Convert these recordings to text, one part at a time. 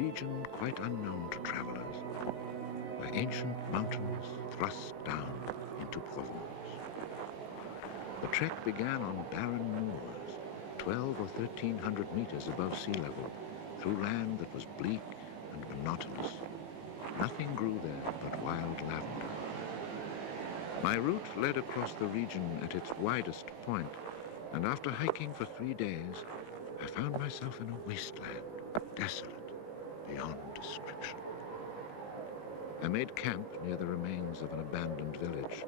region quite unknown to travelers, where ancient mountains thrust down into Provence. The trek began on barren moors, 12 or 1,300 meters above sea level, through land that was bleak and monotonous. Nothing grew there but wild lavender. My route led across the region at its widest point, and after hiking for 3 days, I found myself in a wasteland, desolate beyond description. I made camp near the remains of an abandoned village.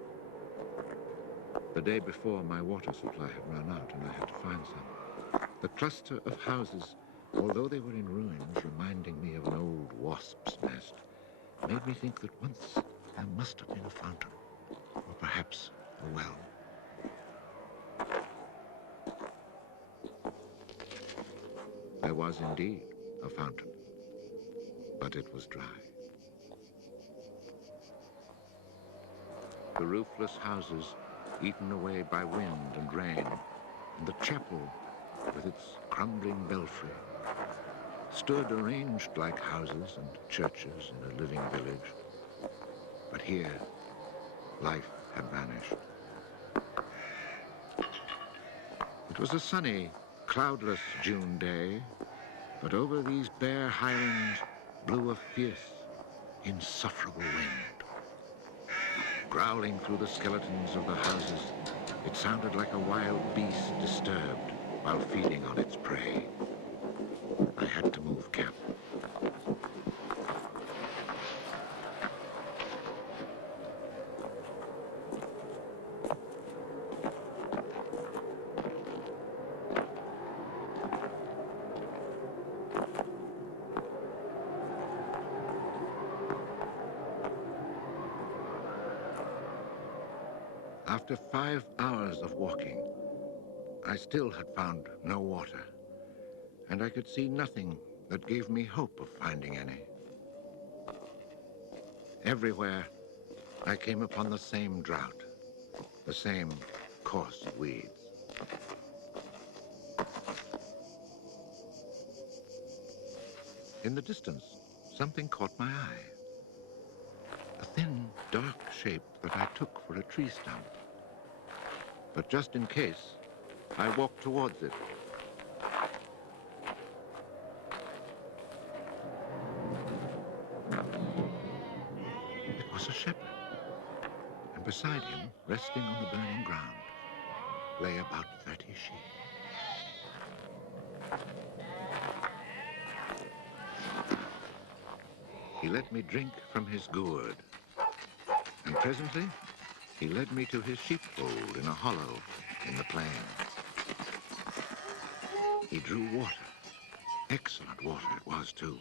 The day before, my water supply had run out and I had to find some. The cluster of houses, although they were in ruins, reminding me of an old wasp's nest, made me think that once there must have been a fountain, or perhaps a well. There was indeed a fountain, but it was dry. The roofless houses, eaten away by wind and rain, and the chapel with its crumbling belfry, stood arranged like houses and churches in a living village. But here, life had vanished. It was a sunny, cloudless June day, but over these bare highlands blew a fierce, insufferable wind. Growling through the skeletons of the houses, it sounded like a wild beast disturbed while feeding on its prey. I had to move camp. After 5 hours of walking, I still had found no water, and I could see nothing that gave me hope of finding any. Everywhere, I came upon the same drought, the same coarse weeds. In the distance, something caught my eye. A thin, dark shape that I took for a tree stump. But just in case, I walked towards it. It was a shepherd, and beside him, resting on the burning ground, lay about 30 sheep. He let me drink from his gourd, and presently he led me to his sheepfold in a hollow in the plain. He drew water. Excellent water it was, too,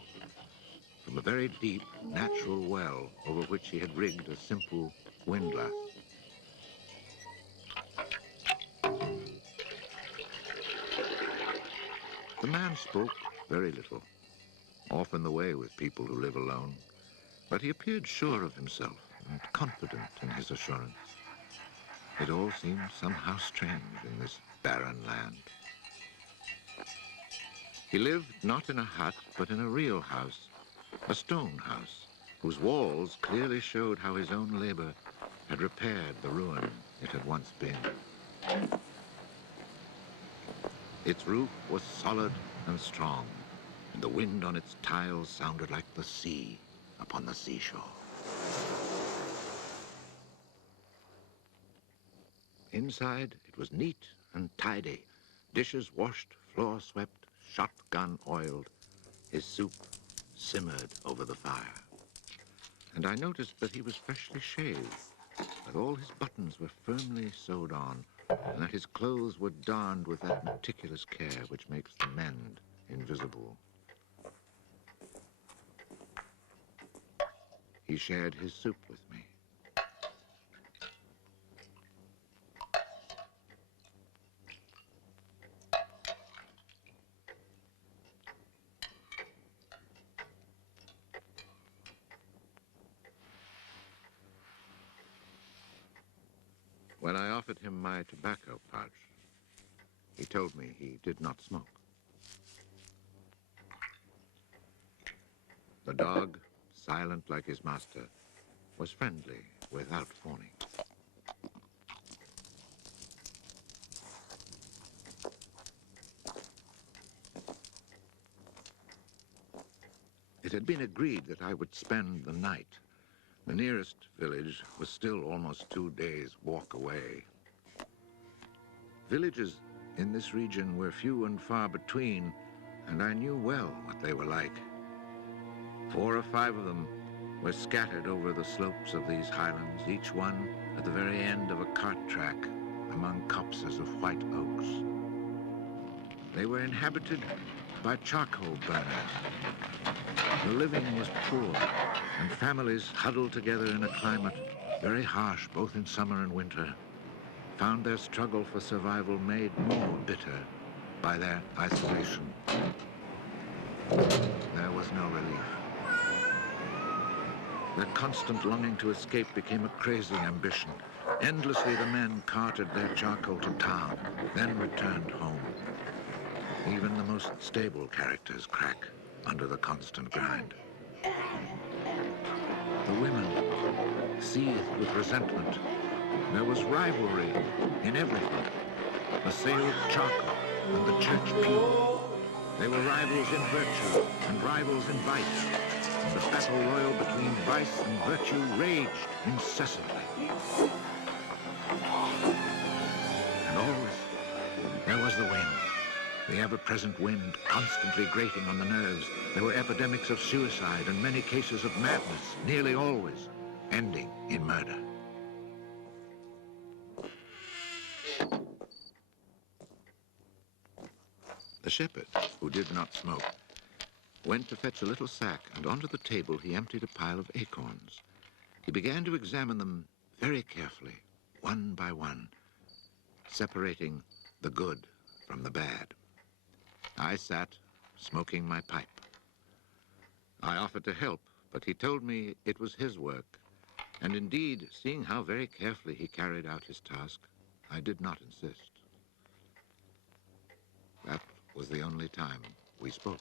from a very deep, natural well over which he had rigged a simple windlass. The man spoke very little, often the way with people who live alone, but he appeared sure of himself and confident in his assurance. It all seemed somehow strange in this barren land. He lived not in a hut, but in a real house, a stone house, whose walls clearly showed how his own labor had repaired the ruin it had once been. Its roof was solid and strong, and the wind on its tiles sounded like the sea upon the seashore. Inside, it was neat and tidy, dishes washed, floor swept, shotgun oiled. His soup simmered over the fire. And I noticed that he was freshly shaved, that all his buttons were firmly sewed on, and that his clothes were darned with that meticulous care which makes the mend invisible. He shared his soup with me. When I offered him my tobacco pouch, he told me he did not smoke. dog, silent like his master, was friendly without fawning. It had been agreed that I would spend the night. The nearest village was still almost 2 days' walk away. Villages in this region were few and far between, and I knew well what they were like. 4 or 5 of them were scattered over the slopes of these highlands, each one at the very end of a cart track among copses of white oaks. They were inhabited by charcoal burners. The living was poor, and families huddled together in a climate very harsh both in summer and winter found their struggle for survival made more bitter by their isolation. There was no relief. Their constant longing to escape became a crazy ambition. Endlessly the men carted their charcoal to town, then returned home. Even the most stable characters crack under the constant grind. The women seethed with resentment. There was rivalry in everything. The sale of charcoal and the church pew. They were rivals in virtue and rivals in vice. And the battle royal between vice and virtue raged incessantly. And always there was the wind. The ever-present wind constantly grating on the nerves. There were epidemics of suicide and many cases of madness, nearly always ending in murder. The shepherd, who did not smoke, went to fetch a little sack, and onto the table he emptied a pile of acorns. He began to examine them very carefully, one by one, separating the good from the bad. I sat, smoking my pipe. I offered to help, but he told me it was his work, and indeed, seeing how very carefully he carried out his task, I did not insist. That was the only time we spoke.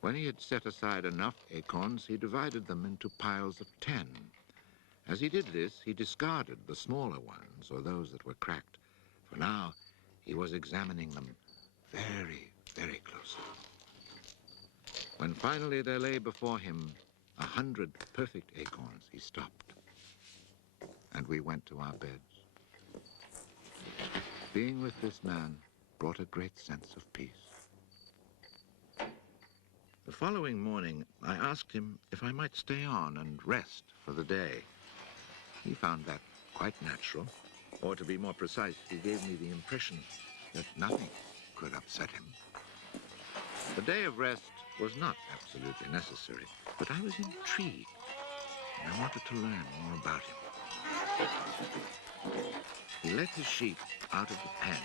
When he had set aside enough acorns, he divided them into piles of 10. As he did this, he discarded the smaller ones, or those that were cracked, for now he was examining them very, very closely. When finally there lay before him 100 perfect acorns, he stopped, and we went to our beds. Being with this man brought a great sense of peace. The following morning, I asked him if I might stay on and rest for the day. He found that quite natural, or to be more precise, he gave me the impression that nothing could upset him. The day of rest was not absolutely necessary, but I was intrigued, and I wanted to learn more about him. He let his sheep out of the pen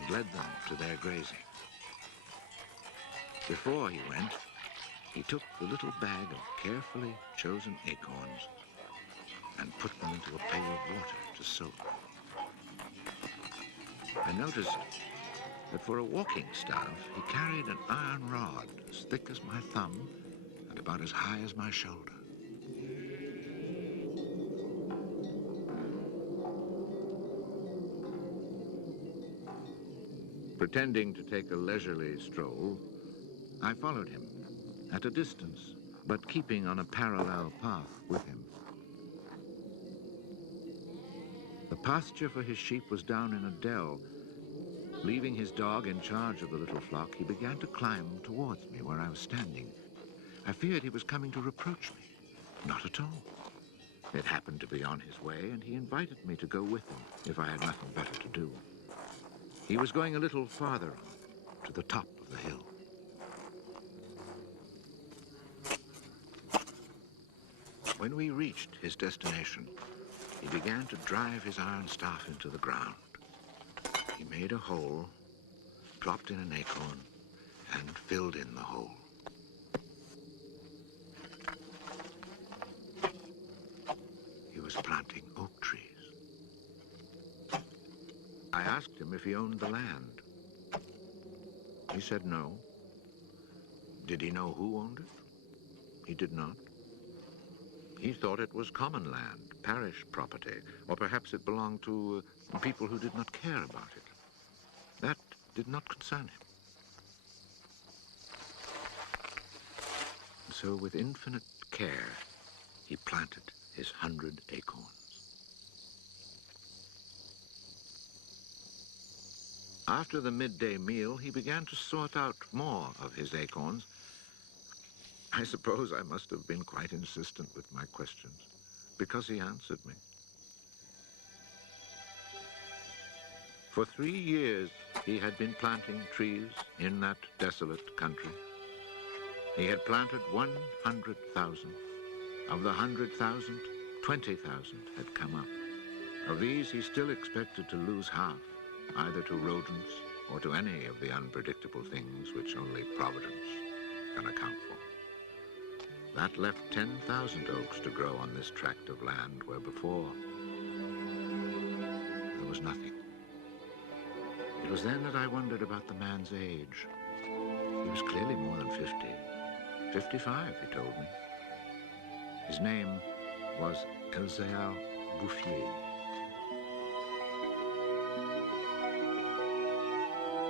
and led them to their grazing. Before he went, he took the little bag of carefully chosen acorns and put them into a pail of water to soak. I noticed that for a walking staff, he carried an iron rod as thick as my thumb and about as high as my shoulder. Pretending to take a leisurely stroll, I followed him at a distance, but keeping on a parallel path with him. The pasture for his sheep was down in a dell. Leaving his dog in charge of the little flock, he began to climb towards me where I was standing. I feared he was coming to reproach me. Not at all. It happened to be on his way, and he invited me to go with him if I had nothing better to do. He was going a little farther on, to the top of the hill. When we reached his destination, he began to drive his iron staff into the ground. He made a hole, dropped in an acorn, and filled in the hole. He was planting oak trees. I asked him if he owned the land. He said no, Did he know who owned it? He did not. He thought it was common land, parish property, or perhaps it belonged to people who did not care about it. That did not concern him. So with infinite care, he planted his 100 acorns. After the midday meal, he began to sort out more of his acorns. I suppose I must have been quite insistent with my questions, because he answered me. For 3 years, he had been planting trees in that desolate country. He had planted 100,000. Of the 100,000, 20,000 had come up. Of these, he still expected to lose half, either to rodents or to any of the unpredictable things which only Providence can account for. That left 10,000 oaks to grow on this tract of land where before there was nothing. It was then that I wondered about the man's age. He was clearly more than 50. 55, he told me. His name was Elzéar Bouffier.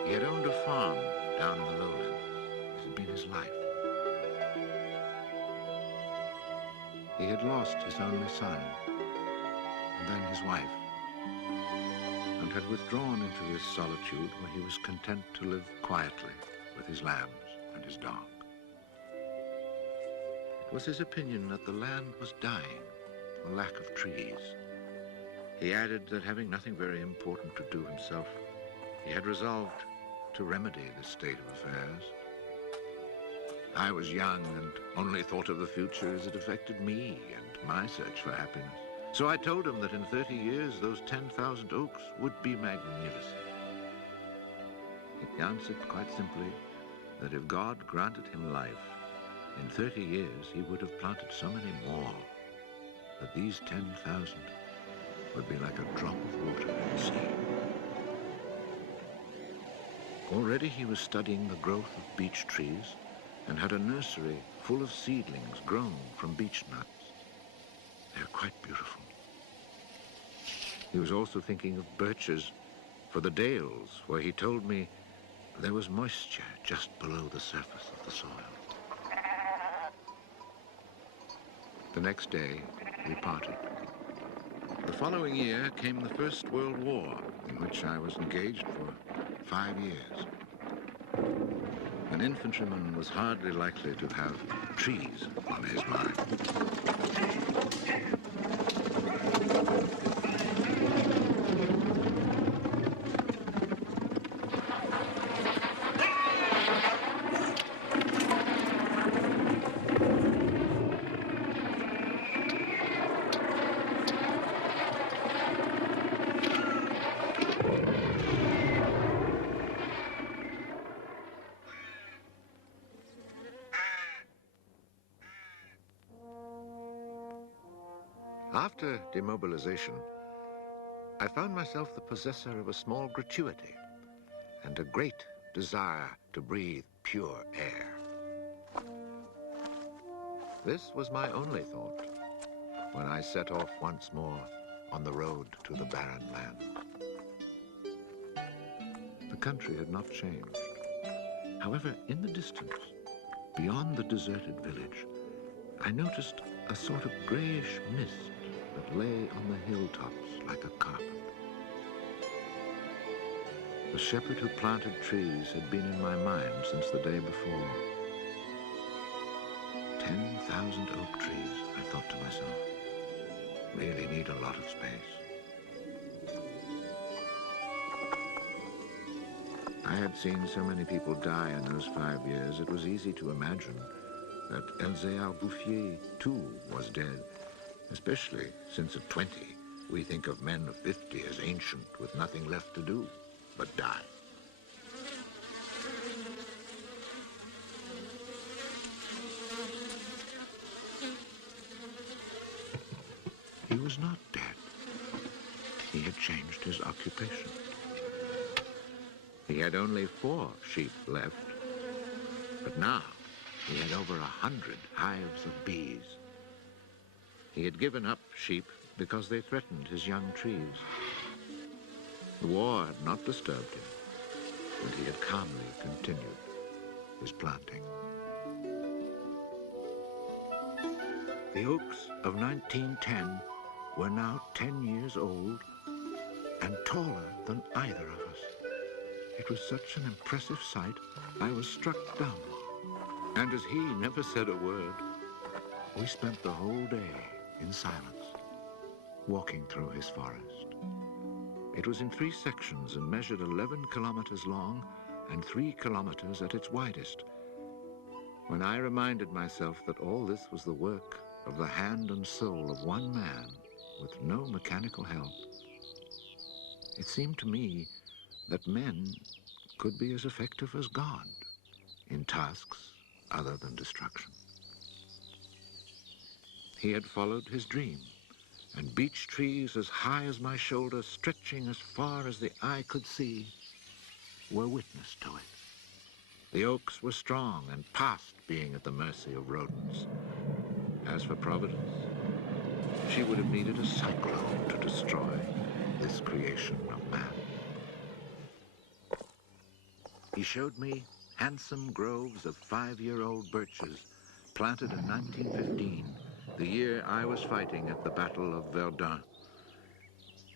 He had owned a farm down in the lowlands. It had been his life. He had lost his only son, and then his wife, and had withdrawn into this solitude where he was content to live quietly with his lambs and his dog. It was his opinion that the land was dying for lack of trees. He added that having nothing very important to do himself, he had resolved to remedy this state of affairs. I was young and only thought of the future as it affected me and my search for happiness. So I told him that in 30 years, those 10,000 oaks would be magnificent. He answered quite simply that if God granted him life, in 30 years he would have planted so many more that these 10,000 would be like a drop of water in the sea. Already he was studying the growth of beech trees and had a nursery full of seedlings grown from beech nuts. They are quite beautiful. He was also thinking of birches for the dales, where he told me there was moisture just below the surface of the soil. The next day, we parted. The following year came the First World War, in which I was engaged for 5 years. An infantryman was hardly likely to have trees on his mind. After demobilization, I found myself the possessor of a small gratuity and a great desire to breathe pure air. This was my only thought when I set off once more on the road to the barren land. The country had not changed. However, in the distance, beyond the deserted village, I noticed a sort of grayish mist that lay on the hilltops like a carpet. The shepherd who planted trees had been in my mind since the day before. 10,000 oak trees, I thought to myself, really need a lot of space. I had seen so many people die in those 5 years, it was easy to imagine that Elzéar Bouffier, too, was dead, especially since at 20, we think of men of 50 as ancient with nothing left to do but die. He was not dead. He had changed his occupation. He had only 4 sheep left, but now He had over 100 hives of bees. He had given up sheep because they threatened his young trees. The war had not disturbed him, and he had calmly continued his planting. The oaks of 1910 were now 10 years old and taller than either of us. It was such an impressive sight, I was struck dumb. And as he never said a word, we spent the whole day in silence, walking through his forest. It was in 3 sections and measured 11 kilometers long and 3 kilometers at its widest. When I reminded myself that all this was the work of the hand and soul of one man with no mechanical help, it seemed to me that men could be as effective as God in tasks other than destruction. He had followed his dream, and beech trees as high as my shoulder, stretching as far as the eye could see, were witness to it. The oaks were strong and past being at the mercy of rodents. As for Providence, she would have needed a cyclone to destroy this creation of man. He showed me handsome groves of 5-year-old birches planted in 1915, the year I was fighting at the Battle of Verdun.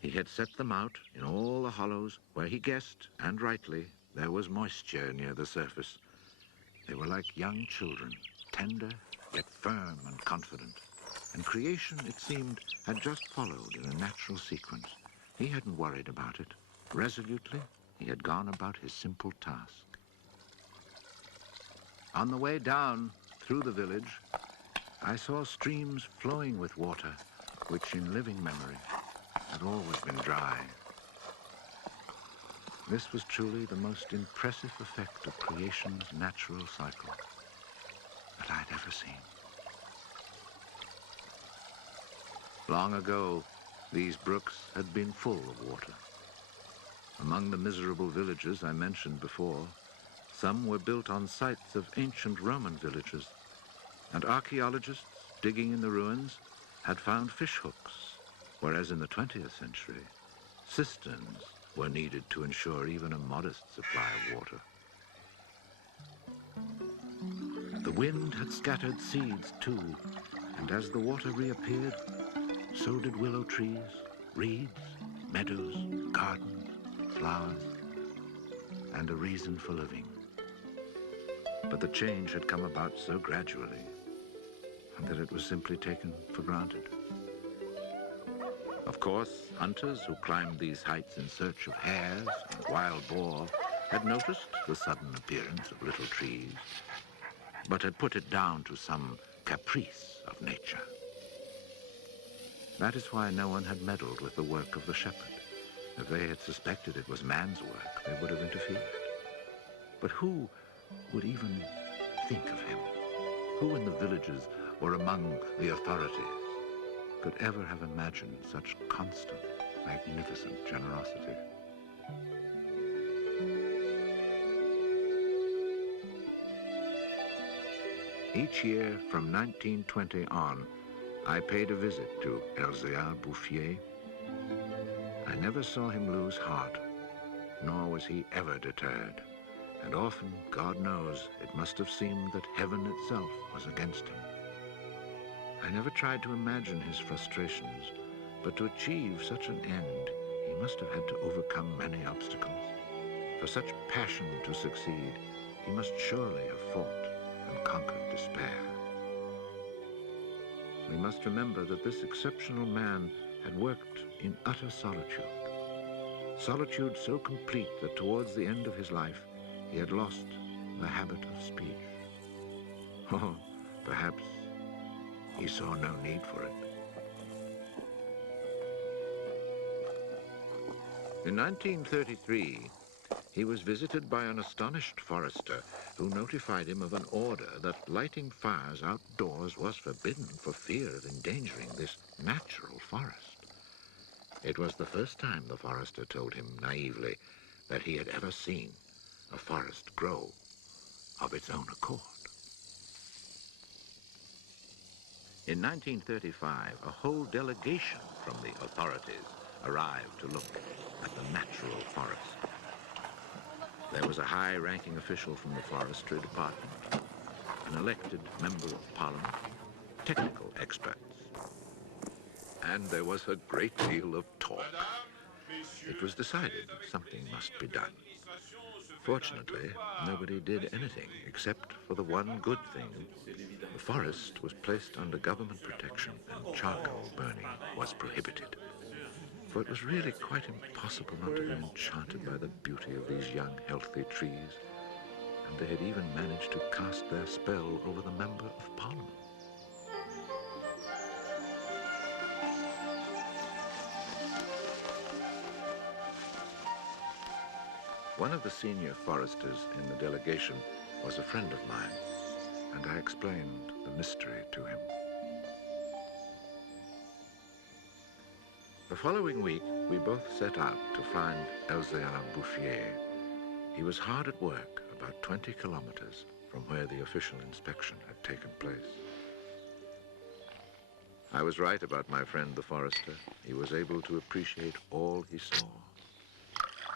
He had set them out in all the hollows where he guessed, and rightly, there was moisture near the surface. They were like young children, tender yet firm and confident. And creation, it seemed, had just followed in a natural sequence. He hadn't worried about it. Resolutely, he had gone about his simple task. On the way down through the village, I saw streams flowing with water, which in living memory had always been dry. This was truly the most impressive effect of creation's natural cycle that I'd ever seen. Long ago, these brooks had been full of water. Among the miserable villages I mentioned before, some were built on sites of ancient Roman villages, and archaeologists digging in the ruins had found fish hooks, whereas in the 20th century, cisterns were needed to ensure even a modest supply of water. The wind had scattered seeds too, and as the water reappeared, so did willow trees, reeds, meadows, gardens, flowers, and a reason for living. But the change had come about so gradually, and that it was simply taken for granted. Of course, hunters who climbed these heights in search of hares and wild boar had noticed the sudden appearance of little trees, but had put it down to some caprice of nature. That is why no one had meddled with the work of the shepherd. If they had suspected it was man's work, they would have interfered. But who would even think of him? Who in the villages or among the authorities could ever have imagined such constant, magnificent generosity? Each year from 1920 on, I paid a visit to Elzéar Bouffier. I never saw him lose heart, nor was he ever deterred. And often, God knows, it must have seemed that heaven itself was against him. I never tried to imagine his frustrations, but to achieve such an end, he must have had to overcome many obstacles. For such passion to succeed, he must surely have fought and conquered despair. We must remember that this exceptional man had worked in utter solitude. Solitude so complete that towards the end of his life, he had lost the habit of speech. Oh, perhaps he saw no need for it. In 1933, he was visited by an astonished forester who notified him of an order that lighting fires outdoors was forbidden for fear of endangering this natural forest. It was the first time the forester told him naively that he had ever seen a forest grow of its own accord. In 1935, a whole delegation from the authorities arrived to look at the natural forest. There was a high-ranking official from the forestry department, an elected member of parliament, technical experts, and there was a great deal of talk. It was decided something must be done. Fortunately, nobody did anything except for the one good thing. The forest was placed under government protection and charcoal burning was prohibited. For it was really quite impossible not to be enchanted by the beauty of these young, healthy trees. And they had even managed to cast their spell over the Member of Parliament. One of the senior foresters in the delegation was a friend of mine, and I explained the mystery to him. The following week, we both set out to find Elzéar Bouffier. He was hard at work, about 20 kilometers from where the official inspection had taken place. I was right about my friend the forester. He was able to appreciate all he saw.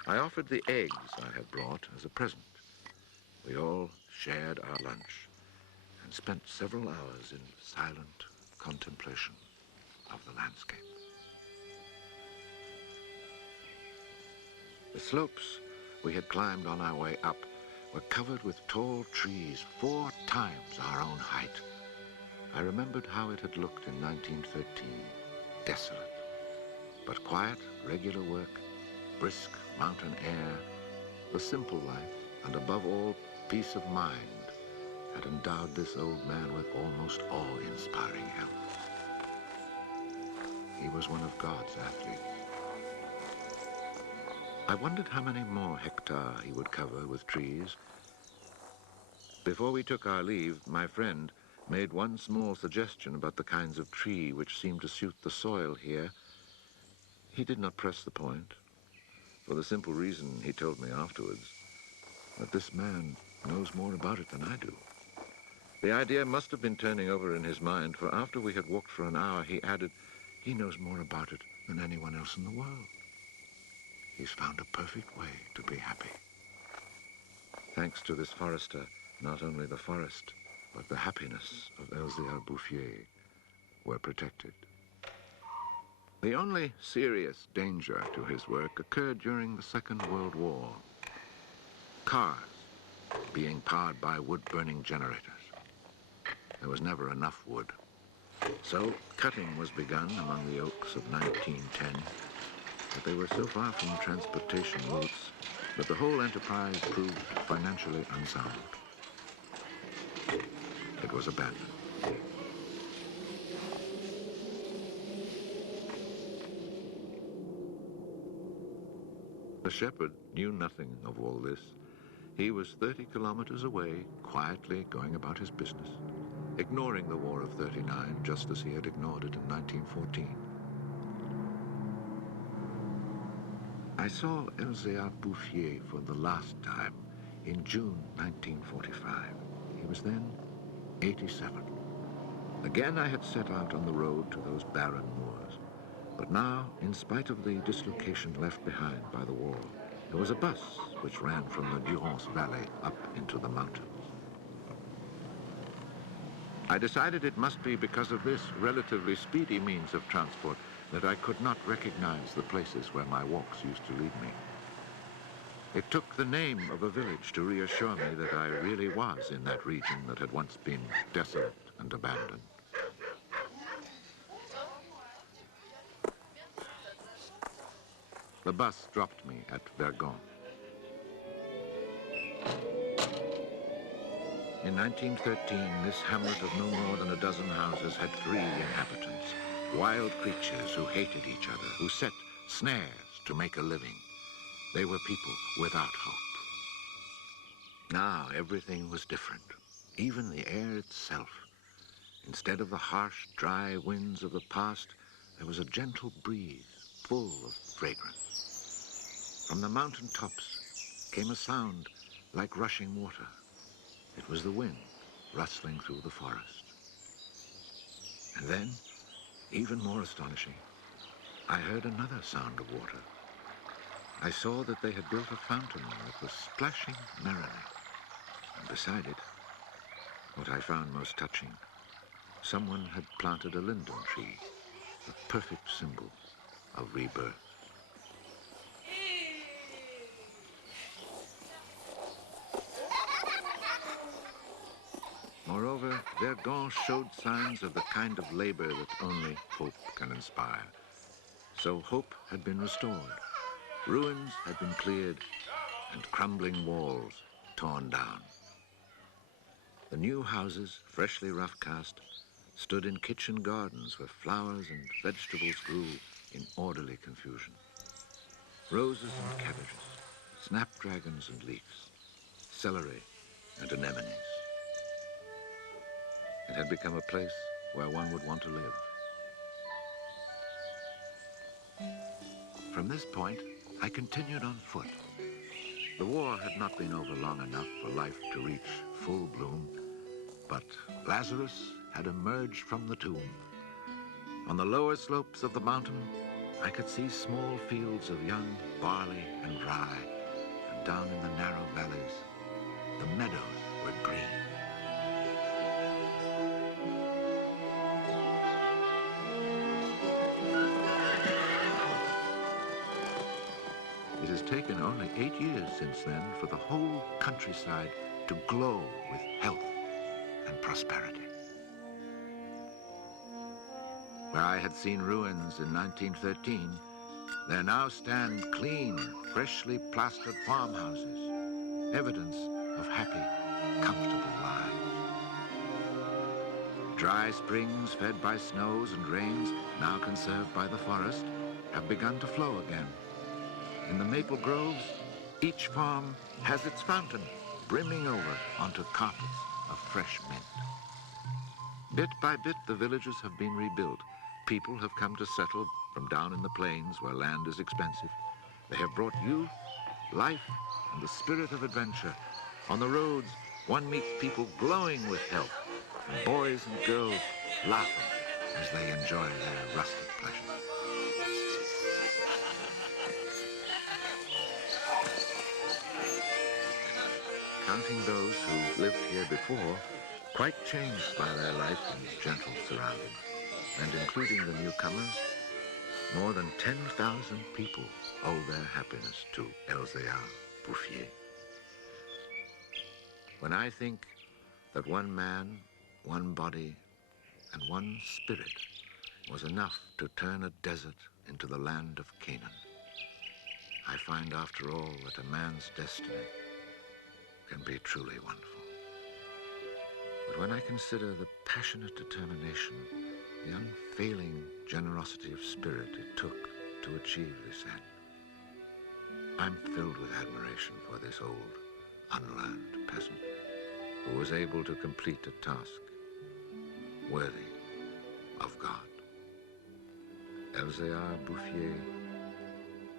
I offered the eggs I had brought as a present. We all shared our lunch and spent several hours in silent contemplation of the landscape. The slopes we had climbed on our way up were covered with tall trees 4 times our own height. I remembered how it had looked in 1913, desolate, but quiet, regular work, brisk mountain air, the simple life, and above all, peace of mind, had endowed this old man with almost awe-inspiring health. He was one of God's athletes. I wondered how many more hectares he would cover with trees. Before we took our leave, my friend made one small suggestion about the kinds of tree which seemed to suit the soil here. He did not press the point, for the simple reason, he told me afterwards, that this man knows more about it than I do. The idea must have been turning over in his mind, for after we had walked for an hour, he added, he knows more about it than anyone else in the world. He's found a perfect way to be happy. Thanks to this forester, not only the forest, but the happiness of Elzéar Bouffier were protected. The only serious danger to his work occurred during the Second World War. Cars being powered by wood-burning generators. There was never enough wood. So cutting was begun among the oaks of 1910, but they were so far from transportation routes that the whole enterprise proved financially unsound. It was abandoned. The shepherd knew nothing of all this. He was 30 kilometers away, quietly going about his business, ignoring the War of '39 just as he had ignored it in 1914. I saw Elzéar Bouffier for the last time in June 1945. He was then 87. Again I had set out on the road to those barren moors. But now, in spite of the dislocation left behind by the war, there was a bus which ran from the Durance Valley up into the mountains. I decided it must be because of this relatively speedy means of transport that I could not recognize the places where my walks used to lead me. It took the name of a village to reassure me that I really was in that region that had once been desolate and abandoned. The bus dropped me at Vergon. In 1913, this hamlet of no more than a dozen houses had 3 inhabitants, wild creatures who hated each other, who set snares to make a living. They were people without hope. Now everything was different, even the air itself. Instead of the harsh, dry winds of the past, there was a gentle breeze full of fragrance. From the mountain tops came a sound like rushing water. It was the wind rustling through the forest. And then, even more astonishing, I heard another sound of water. I saw that they had built a fountain that was splashing merrily. And beside it, what I found most touching, someone had planted a linden tree, a perfect symbol of rebirth. Moreover, Verdun showed signs of the kind of labor that only hope can inspire. So hope had been restored. Ruins had been cleared and crumbling walls torn down. The new houses, freshly rough-cast, stood in kitchen gardens where flowers and vegetables grew in orderly confusion. Roses and cabbages, snapdragons and leeks, celery and anemones. It had become a place where one would want to live. From this point, I continued on foot. The war had not been over long enough for life to reach full bloom, but Lazarus had emerged from the tomb. On the lower slopes of the mountain, I could see small fields of young barley and rye, and down in the narrow valleys, the meadows were green. It has taken only 8 years since then for the whole countryside to glow with health and prosperity. Where I had seen ruins in 1913, there now stand clean, freshly plastered farmhouses, evidence of happy, comfortable lives. Dry springs fed by snows and rains, now conserved by the forest, have begun to flow again. In the maple groves, each farm has its fountain brimming over onto carpets of fresh mint. Bit by bit, the villages have been rebuilt. People have come to settle from down in the plains where land is expensive. They have brought youth, life, and the spirit of adventure. On the roads, one meets people glowing with health, and boys and girls laughing as they enjoy their rustic pleasures. Counting those who lived here before, quite changed by their life in gentle surroundings, and including the newcomers, more than 10,000 people owe their happiness to Elzéar Bouffier. When I think that one man, one body, and one spirit was enough to turn a desert into the land of Canaan, I find after all that a man's destiny can be truly wonderful. But when I consider the passionate determination, the unfailing generosity of spirit it took to achieve this end, I'm filled with admiration for this old, unlearned peasant who was able to complete a task worthy of God. Elzéar Bouffier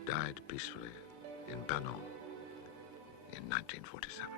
died peacefully in Banon in 1947.